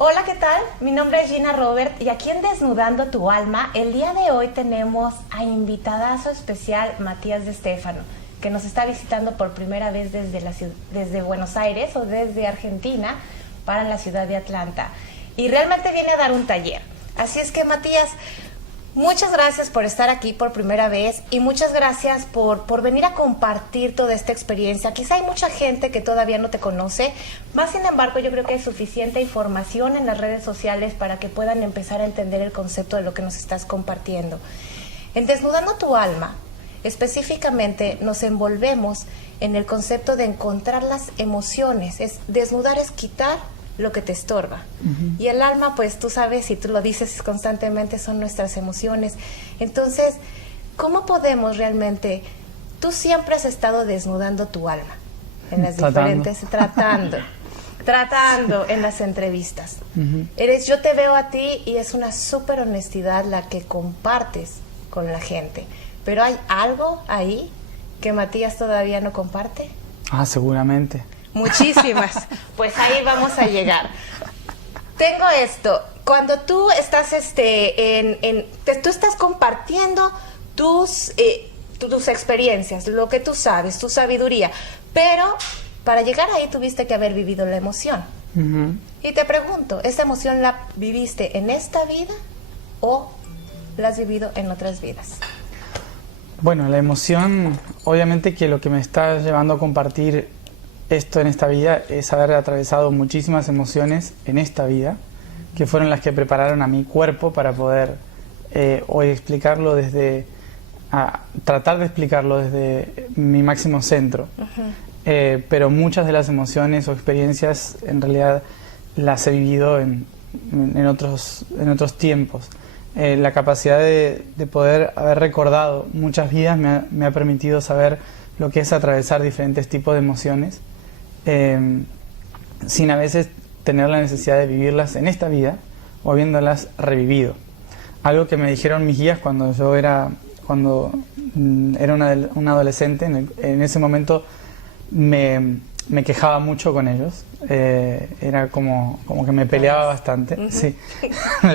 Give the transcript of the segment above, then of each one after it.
Hola, ¿qué tal? Mi nombre es Gina Robert y aquí en Desnudando tu Alma, el día de hoy tenemos a invitadazo especial Matías de Stefano, que nos está visitando por primera vez desde Buenos Aires o desde Argentina para la ciudad de Atlanta. Y realmente viene a dar un taller. Así es que, Matías, muchas gracias por estar aquí por primera vez y muchas gracias por venir a compartir toda esta experiencia. Quizá hay mucha gente que todavía no te conoce, más sin embargo yo creo que hay suficiente información en las redes sociales para que puedan empezar a entender el concepto de lo que nos estás compartiendo. En Desnudando tu Alma, específicamente nos envolvemos en el concepto de encontrar las emociones. Desnudar es quitar lo que te estorba. Y el alma, pues tú sabes, y tú lo dices constantemente, son nuestras emociones. Entonces, ¿cómo podemos realmente? Tú siempre has estado desnudando tu alma en las diferentes, tratando en las entrevistas. Yo te veo a ti y es una súper honestidad la que compartes con la gente. Pero ¿hay algo ahí que Matías todavía no comparte? Seguramente. Muchísimas. Pues ahí vamos a llegar. Tengo esto. Cuando tú estás tú estás compartiendo tus experiencias, lo que tú sabes, tu sabiduría, pero para llegar ahí tuviste que haber vivido la emoción. Y te pregunto, ¿esa emoción la viviste en esta vida o la has vivido en otras vidas? Bueno, la emoción, obviamente que lo que me está llevando a compartir esto en esta vida es haber atravesado muchísimas emociones en esta vida, que fueron las que prepararon a mi cuerpo para poder hoy explicarlo tratar de explicarlo desde mi máximo centro. Pero muchas de las emociones o experiencias en realidad las he vivido en otros tiempos. La capacidad de poder haber recordado muchas vidas me ha permitido saber lo que es atravesar diferentes tipos de emociones sin a veces tener la necesidad de vivirlas en esta vida o habiéndolas revivido. Algo que me dijeron mis guías cuando era un adolescente, en ese momento me quejaba mucho con ellos, era como que me peleaba bastante. Sí.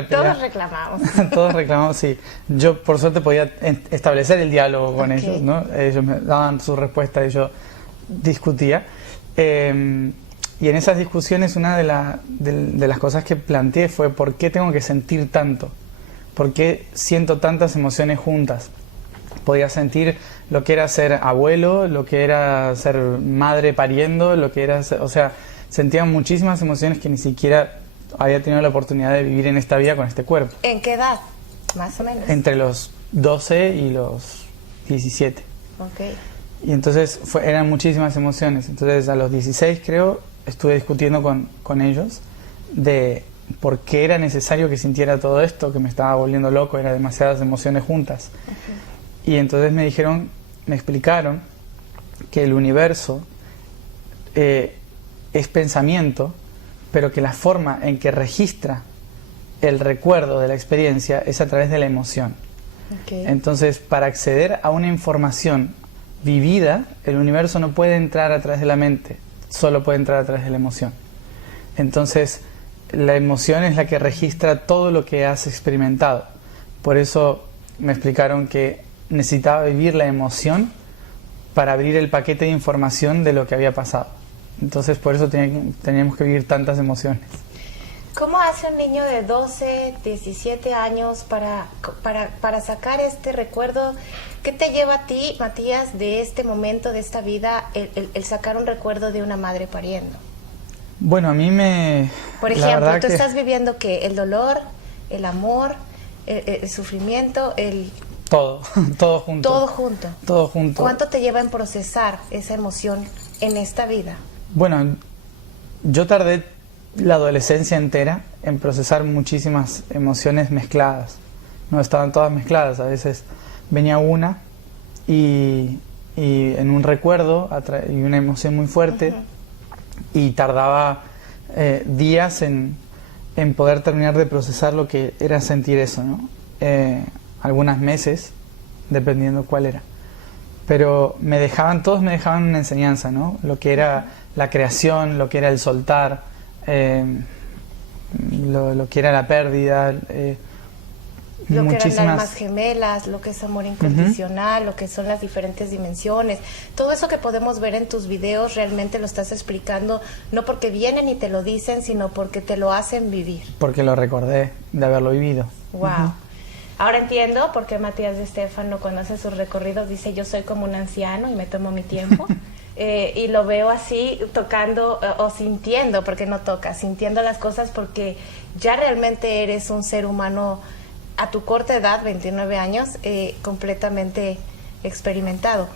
Todos reclamamos. Todos reclamamos, sí. Yo por suerte podía establecer el diálogo con ellos, ¿no? Ellos me daban su respuesta y yo discutía. Y en esas discusiones una de las cosas que planteé fue ¿por qué tengo que sentir tanto? ¿Por qué siento tantas emociones juntas? Podía sentir lo que era ser abuelo, lo que era ser madre pariendo, lo que era o sea, sentía muchísimas emociones que ni siquiera había tenido la oportunidad de vivir en esta vida con este cuerpo. ¿En qué edad, más o menos? Entre los 12 y los 17. Ok. Y entonces eran muchísimas emociones. Entonces a los 16 creo, estuve discutiendo con ellos de por qué era necesario que sintiera todo esto, que me estaba volviendo loco, eran demasiadas emociones juntas. Y entonces me explicaron que el universo es pensamiento, pero que la forma en que registra el recuerdo de la experiencia es a través de la emoción. Entonces, para acceder a una información vivida, el universo no puede entrar a través de la mente, solo puede entrar a través de la emoción. Entonces, la emoción es la que registra todo lo que has experimentado. Por eso me explicaron que necesitaba vivir la emoción para abrir el paquete de información de lo que había pasado. Entonces, por eso teníamos que vivir tantas emociones. ¿Cómo hace un niño de 12, 17 años para sacar este recuerdo? ¿Qué te lleva a ti, Matías, de este momento, de esta vida, el sacar un recuerdo de una madre pariendo? Bueno, a mí Por ejemplo, tú estás viviendo ¿qué? El dolor, el amor, el sufrimiento, Todo junto. Todo junto. Todo junto. ¿Cuánto te lleva en procesar esa emoción en esta vida? Bueno, yo tardé la adolescencia entera en procesar muchísimas emociones mezcladas. No estaban todas mezcladas, a veces venía una y en un recuerdo y una emoción muy fuerte y tardaba días en poder terminar de procesar lo que era sentir eso, ¿no? Algunos meses, dependiendo cuál era. Pero todos me dejaban una enseñanza, ¿no? Lo que era la creación, lo que era el soltar. lo que era la pérdida, lo que eran almas gemelas, lo que es amor incondicional, lo que son las diferentes dimensiones. Todo eso que podemos ver en tus videos realmente lo estás explicando, no porque vienen y te lo dicen, sino porque te lo hacen vivir. Porque lo recordé de haberlo vivido. Wow. Ahora entiendo por qué Matías de Estéfano, cuando hace sus recorridos, dice: yo soy como un anciano y me tomo mi tiempo. Y lo veo así, tocando o sintiendo, porque no toca, sintiendo las cosas, porque ya realmente eres un ser humano a tu corta edad, 29 años, completamente experimentado.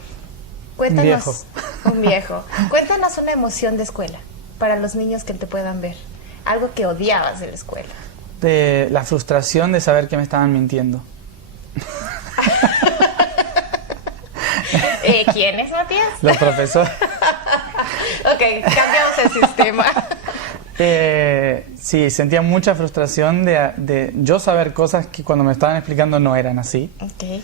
Cuéntanos, un viejo. Cuéntanos una emoción de escuela para los niños que te puedan ver. Algo que odiabas de la escuela. De la frustración de saber que me estaban mintiendo. ¿Quién es, Matías? Los profesores. Ok, cambiamos el sistema. Sí, sentía mucha frustración de yo saber cosas que cuando me estaban explicando no eran así. Okay.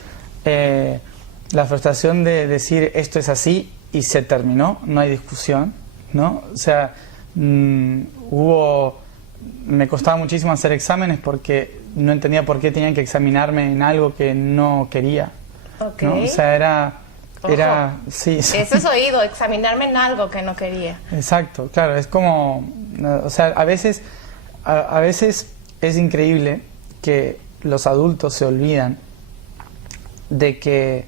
La frustración de decir esto es así y se terminó, no hay discusión, ¿no? O sea, me costaba muchísimo hacer exámenes porque no entendía por qué tenían que examinarme en algo que no quería. Okay. ¿No? O sea, era sí. Eso es oído, examinarme en algo que no quería. Exacto, claro, es como, o sea, a veces es increíble que los adultos se olvidan de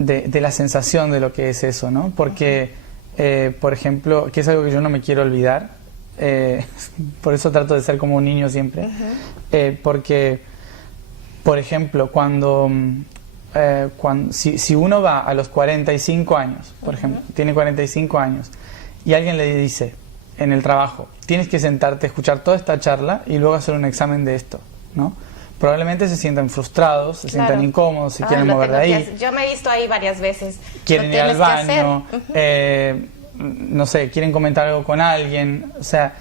la sensación de lo que es eso, ¿no? Porque, por ejemplo, que es algo que yo no me quiero olvidar, por eso trato de ser como un niño siempre, porque, por ejemplo, si uno va a los 45 años, por ejemplo, tiene 45 años, y alguien le dice en el trabajo, tienes que sentarte, escuchar toda esta charla y luego hacer un examen de esto, ¿no? Probablemente se sientan frustrados, se sientan incómodos, se quieren mover de ahí. Yo me he visto ahí varias veces. Quieren ir al baño, no sé, quieren comentar algo con alguien, o sea,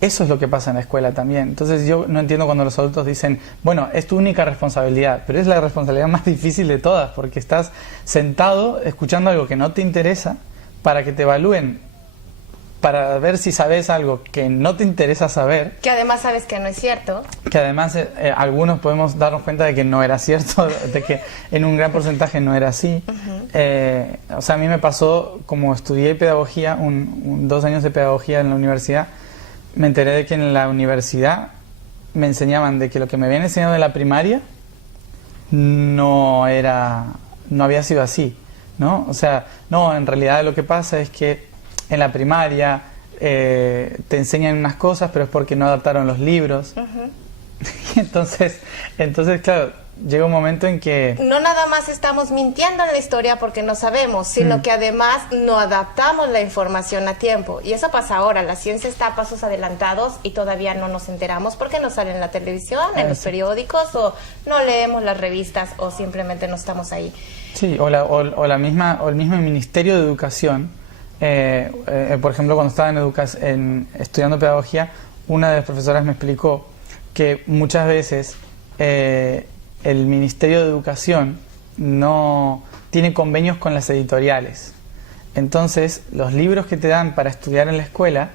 eso es lo que pasa en la escuela también. Entonces yo no entiendo cuando los adultos dicen, bueno, es tu única responsabilidad, pero es la responsabilidad más difícil de todas, porque estás sentado escuchando algo que no te interesa para que te evalúen, para ver si sabes algo que no te interesa saber. Que además sabes que no es cierto. Que además algunos podemos darnos cuenta de que no era cierto, de que en un gran porcentaje no era así. O sea, a mí me pasó, como estudié pedagogía, 2 años de pedagogía en la universidad, me enteré de que en la universidad me enseñaban de que lo que me habían enseñado en la primaria no había sido así, ¿no? O sea, no, en realidad lo que pasa es que en la primaria te enseñan unas cosas, pero es porque no adaptaron los libros. Entonces, claro, llega un momento en que... No nada más estamos mintiendo en la historia porque no sabemos, sino que además no adaptamos la información a tiempo. Y eso pasa ahora, la ciencia está a pasos adelantados y todavía no nos enteramos porque no sale en la televisión, en los periódicos, o no leemos las revistas, o simplemente no estamos ahí. Sí, o el mismo Ministerio de Educación. Por ejemplo, cuando estaba estudiando pedagogía, una de las profesoras me explicó que muchas veces el Ministerio de Educación no tiene convenios con las editoriales. Entonces, los libros que te dan para estudiar en la escuela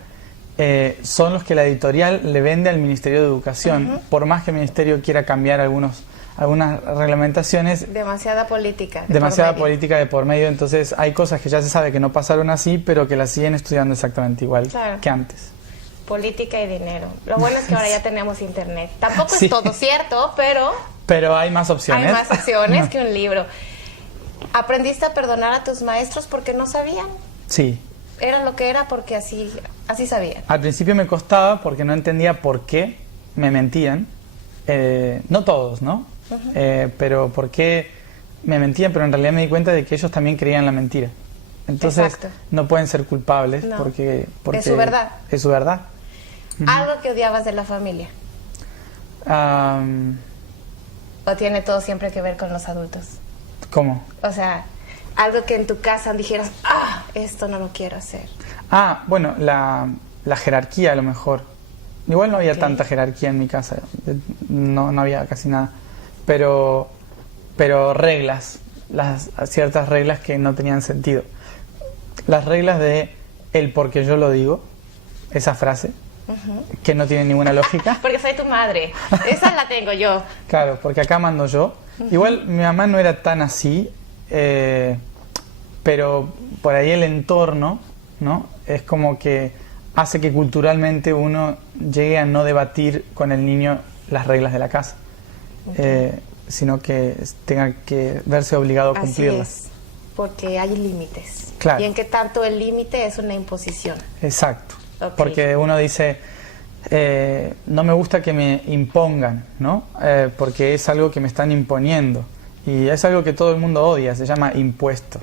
son los que la editorial le vende al Ministerio de Educación, por más que el Ministerio quiera cambiar algunas reglamentaciones. Demasiada política. Demasiada política de por medio. Entonces hay cosas que ya se sabe que no pasaron así, pero que las siguen estudiando exactamente igual que antes. Política y dinero. Lo bueno es que ahora ya tenemos internet. Tampoco es todo cierto, pero hay más opciones. Hay más opciones que un libro. ¿Aprendiste a perdonar a tus maestros porque no sabían? Sí. Era lo que era porque así sabían. Al principio me costaba porque no entendía por qué me mentían. No todos, ¿no? Pero por qué me mentían, pero en realidad me di cuenta de que ellos también creían la mentira. Entonces no pueden ser culpables porque es su verdad. Es su verdad. ¿Algo que odiabas de la familia? ¿O tiene todo siempre que ver con los adultos? ¿Cómo? O sea, algo que en tu casa dijeras, esto no lo quiero hacer. Bueno, la jerarquía a lo mejor. Igual no había tanta jerarquía en mi casa, no había casi nada. Pero reglas, ciertas reglas que no tenían sentido. Las reglas de el porque yo lo digo, esa frase, que no tiene ninguna lógica. Porque soy tu madre. Esa la tengo yo. Claro, porque acá mando yo. Igual mi mamá no era tan así, pero por ahí el entorno, ¿no? Es como que hace que culturalmente uno llegue a no debatir con el niño las reglas de la casa, sino que tenga que verse obligado a cumplirlas. Así es, porque hay límites. Claro. Y en qué tanto el límite es una imposición. Exacto. Okay. Porque uno dice, no me gusta que me impongan, ¿no? Porque es algo que me están imponiendo. Y es algo que todo el mundo odia, se llama impuesto,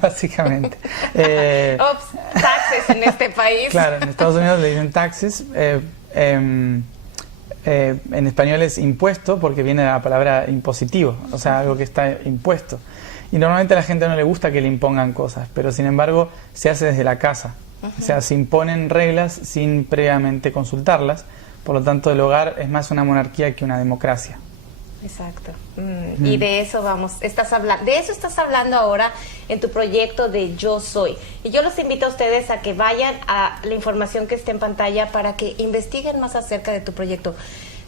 básicamente. Taxes en este país. Claro, en Estados Unidos le dicen taxes. En español es impuesto porque viene de la palabra impositivo, o sea, algo que está impuesto. Y normalmente a la gente no le gusta que le impongan cosas, pero sin embargo se hace desde la casa. O sea, se imponen reglas sin previamente consultarlas. Por lo tanto, el hogar es más una monarquía que una democracia. Exacto. Y de eso de eso estás hablando ahora en tu proyecto de Yo Soy. Y yo los invito a ustedes a que vayan a la información que está en pantalla para que investiguen más acerca de tu proyecto.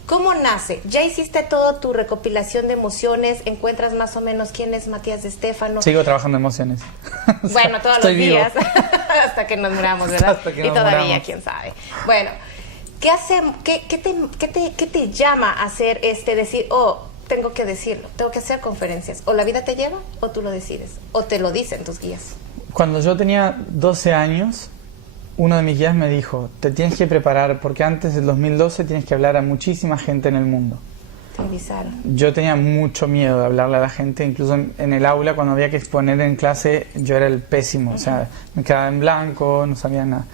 ¿Cómo nace? ¿Ya hiciste toda tu recopilación de emociones? ¿Encuentras más o menos quién es Matías de Stéfano? Sigo trabajando en emociones. Bueno, todos los días. Hasta que nos muramos, ¿verdad? Y todavía, muramos. quién sabe. Bueno, ¿qué te llama a hacer decir, tengo que decirlo, tengo que hacer conferencias? ¿O la vida te lleva o tú lo decides? ¿O te lo dicen tus guías? Cuando yo tenía 12 años, uno de mis guías me dijo, te tienes que preparar porque antes del 2012 tienes que hablar a muchísima gente en el mundo. Te avisaron. Yo tenía mucho miedo de hablarle a la gente, incluso en el aula cuando había que exponer en clase yo era el pésimo, o sea, me quedaba en blanco, no sabía nada.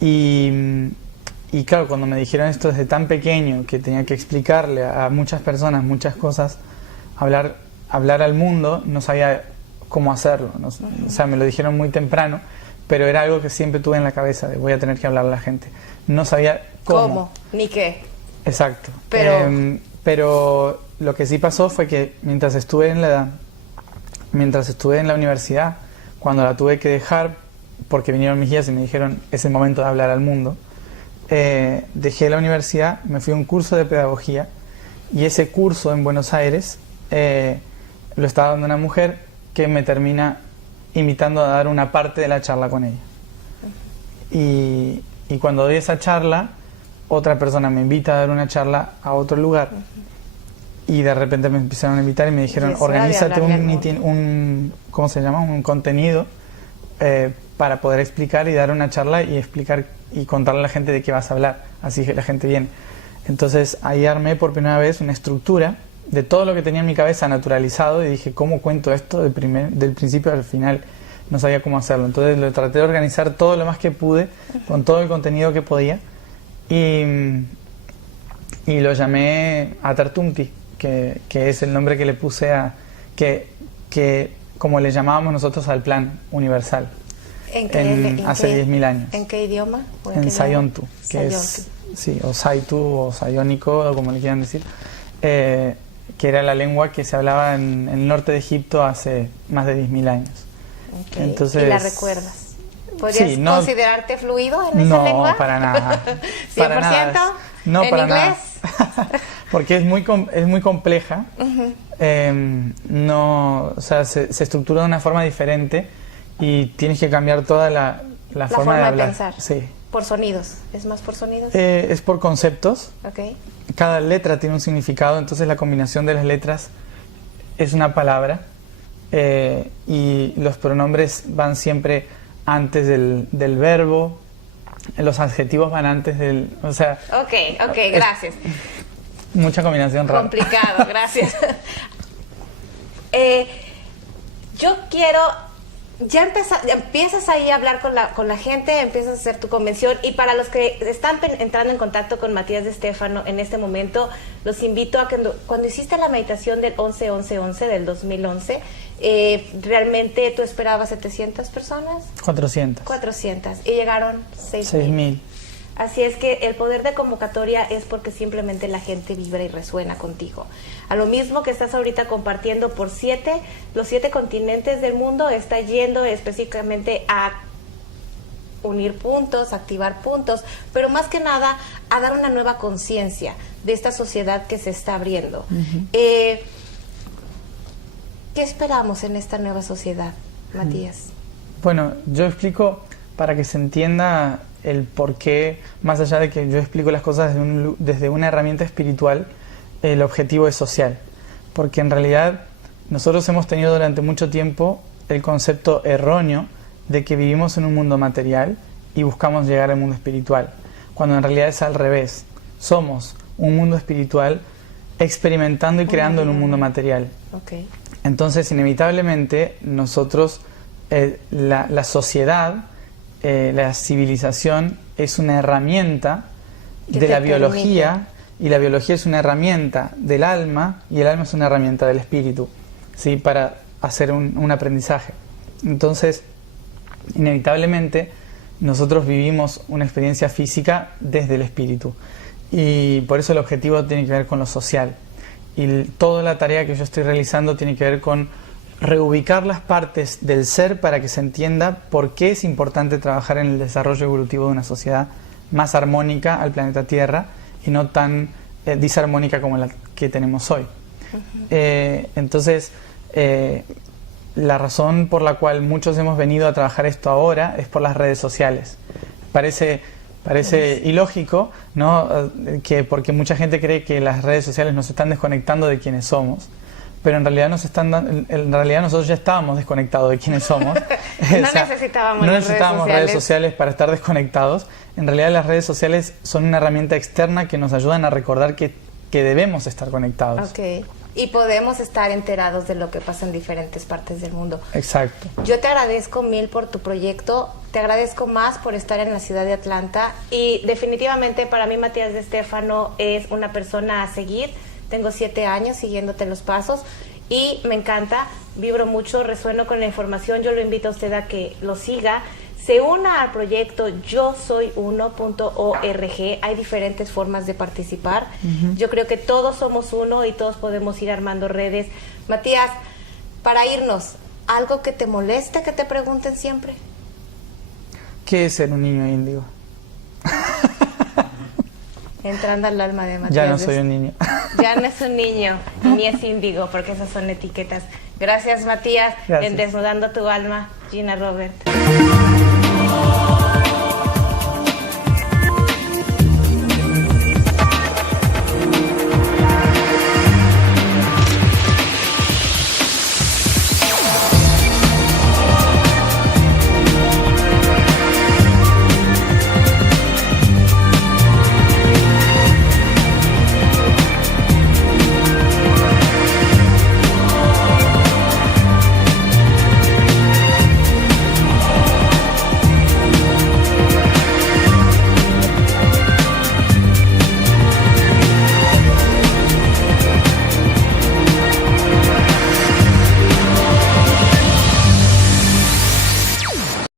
Y claro, cuando me dijeron esto desde tan pequeño, que tenía que explicarle a muchas personas muchas cosas, hablar al mundo, no sabía cómo hacerlo, ¿no? O sea, me lo dijeron muy temprano, pero era algo que siempre tuve en la cabeza, de voy a tener que hablar a la gente. No sabía cómo. Ni qué. Exacto. Pero lo que sí pasó fue que mientras estuve en la universidad, cuando la tuve que dejar, porque vinieron mis guías y me dijeron, es el momento de hablar al mundo, dejé la universidad, me fui a un curso de pedagogía, y ese curso en Buenos Aires lo estaba dando una mujer que me termina invitando a dar una parte de la charla con ella. Y cuando doy esa charla, otra persona me invita a dar una charla a otro lugar. Y de repente me empezaron a invitar y me dijeron, organízate un ¿cómo se llama? Un contenido para poder explicar y dar una charla y explicar y contarle a la gente de qué vas a hablar. Así que la gente viene. Entonces ahí armé por primera vez una estructura de todo lo que tenía en mi cabeza naturalizado y dije, ¿cómo cuento esto del principio al final? No sabía cómo hacerlo. Entonces lo traté de organizar todo lo más que pude, con todo el contenido que podía, y lo llamé Atartumti, que es el nombre que le puse que como le llamábamos nosotros al plan universal hace 10.000 años. ¿En qué idioma? En Sayontu, que es, sí, o Saitu o Sayónico, o como le quieran decir, que era la lengua que se hablaba en el norte de Egipto hace más de 10.000 años. Okay. Entonces, ¿y la recuerdas? ¿Podrías sí, considerarte fluido en esa lengua? No, para nada. ¿100%? Para nada. No, ¿En para inglés? Nada. Porque es muy compleja. No, o sea, se estructura de una forma diferente y tienes que cambiar toda la forma de hablar. Pensar. Sí. ¿Por sonidos? ¿Es más por sonidos? Es por conceptos. Okay. Cada letra tiene un significado, entonces la combinación de las letras es una palabra, y los pronombres van siempre antes del verbo, los adjetivos van antes del... O sea... Ok, gracias. Mucha combinación rara. Complicado, gracias. Yo quiero... Ya empiezas ahí a hablar con la gente, empiezas a hacer tu convención, y para los que están entrando en contacto con Matías de Stéfano en este momento, los invito a que cuando hiciste la meditación del 11-11-11 del 2011, ¿realmente tú esperabas 700 personas? 400. Y llegaron 6,000. Así es que el poder de convocatoria es porque simplemente la gente vibra y resuena contigo. A lo mismo que estás ahorita compartiendo por los 7 continentes del mundo, está yendo específicamente a unir puntos, activar puntos, pero más que nada a dar una nueva conciencia de esta sociedad que se está abriendo. ¿Qué esperamos en esta nueva sociedad, Matías? Bueno, yo explico para que se entienda el por qué, más allá de que yo explico las cosas desde una herramienta espiritual, el objetivo es social. Porque en realidad nosotros hemos tenido durante mucho tiempo el concepto erróneo de que vivimos en un mundo material y buscamos llegar al mundo espiritual, cuando en realidad es al revés. Somos un mundo espiritual experimentando y creando en un mundo material. Okay. Entonces, inevitablemente, nosotros, la sociedad, la civilización es una herramienta de la biología, y la biología es una herramienta del alma, y el alma es una herramienta del espíritu, ¿sí? Para hacer un aprendizaje. Entonces, inevitablemente, nosotros vivimos una experiencia física desde el espíritu, y por eso el objetivo tiene que ver con lo social. Y toda la tarea que yo estoy realizando tiene que ver con reubicar las partes del ser para que se entienda por qué es importante trabajar en el desarrollo evolutivo de una sociedad más armónica al planeta Tierra y no tan disarmónica como la que tenemos hoy. Entonces, la razón por la cual muchos hemos venido a trabajar esto ahora es por las redes sociales. Parece ilógico, ¿no? Porque mucha gente cree que las redes sociales nos están desconectando de quienes somos, pero en realidad nosotros ya estábamos desconectados de quienes somos. No necesitábamos redes sociales para estar desconectados. En realidad las redes sociales son una herramienta externa que nos ayudan a recordar que debemos estar conectados. Okay. Y podemos estar enterados de lo que pasa en diferentes partes del mundo. Exacto. Yo te agradezco mil por tu proyecto, te agradezco más por estar en la ciudad de Atlanta y definitivamente para mí Matías de Stéfano es una persona a seguir. Tengo 7 años siguiéndote los pasos y me encanta, vibro mucho, resueno con la información, yo lo invito a usted a que lo siga. Se una al proyecto yosoyuno.org. Hay diferentes formas de participar. Yo creo que todos somos uno y todos podemos ir armando redes. Matías, para irnos, ¿algo que te moleste que te pregunten siempre? ¿Qué es ser un niño índigo? Entrando al alma de Matías. Ya no soy un niño. Ya no es un niño, ni es índigo, porque esas son etiquetas. Gracias, Matías. Gracias. En Desnudando tu Alma, Gina Robert.